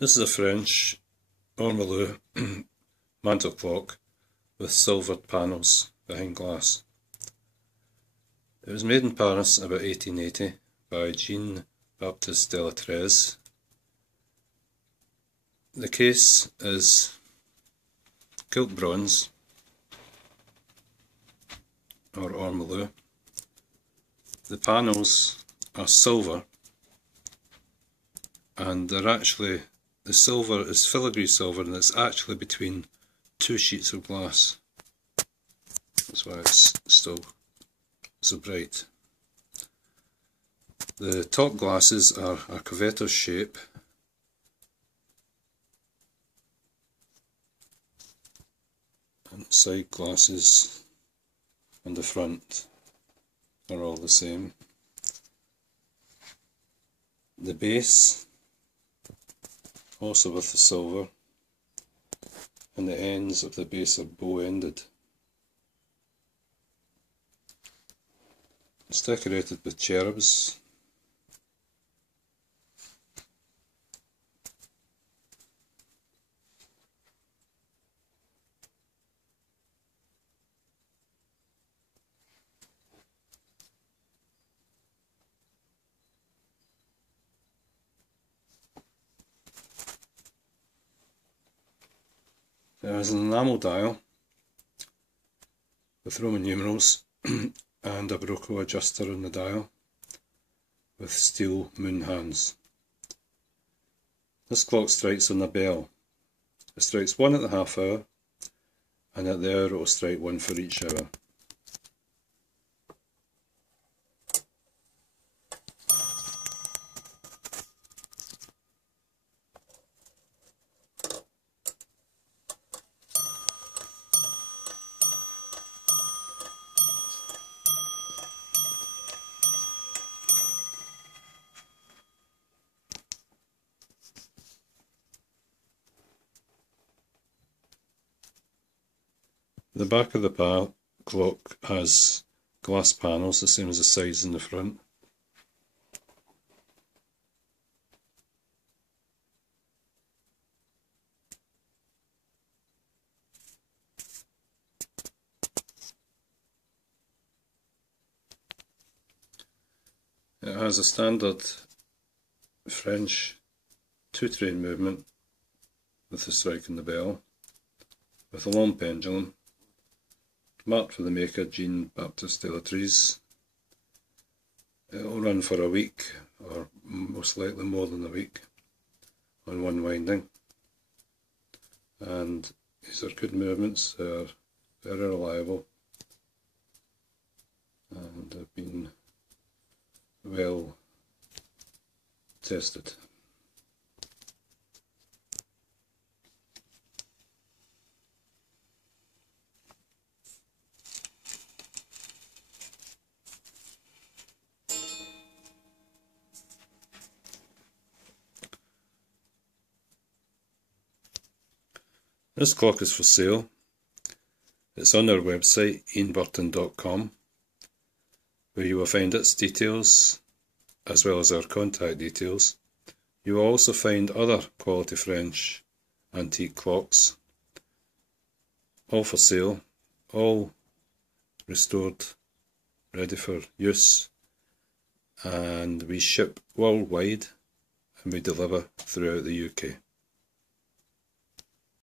This is a French ormolu mantel clock with silvered panels behind glass. It was made in Paris about 1880 by Jean-Baptiste de la Treze. The case is gilt bronze or ormolu. The panels are silver, and the silver is filigree silver, and it's actually between two sheets of glass. That's why it's still so bright. The top glasses are a covetous shape, and the side glasses and the front are all the same. The base also with the silver, and the ends of the base are bow-ended. It's decorated with cherubs. There is an enamel dial with Roman numerals and a Barocco adjuster on the dial with steel moon hands. This clock strikes on a bell. It strikes one at the half hour, and at the hour it will strike one for each hour. The back of the clock has glass panels, the same as the sides and the front. It has a standard French two-train movement with the striking the bell, with a long pendulum, marked for the maker, Jean-Baptiste de la Treze. It will run for a week, or most likely more than a week, on one winding. And these are good movements, they are very reliable, and have been well tested. This clock is for sale. It's on our website, ianburton.com, where you will find its details as well as our contact details. You will also find other quality French antique clocks, all for sale, all restored, ready for use, and we ship worldwide and we deliver throughout the UK.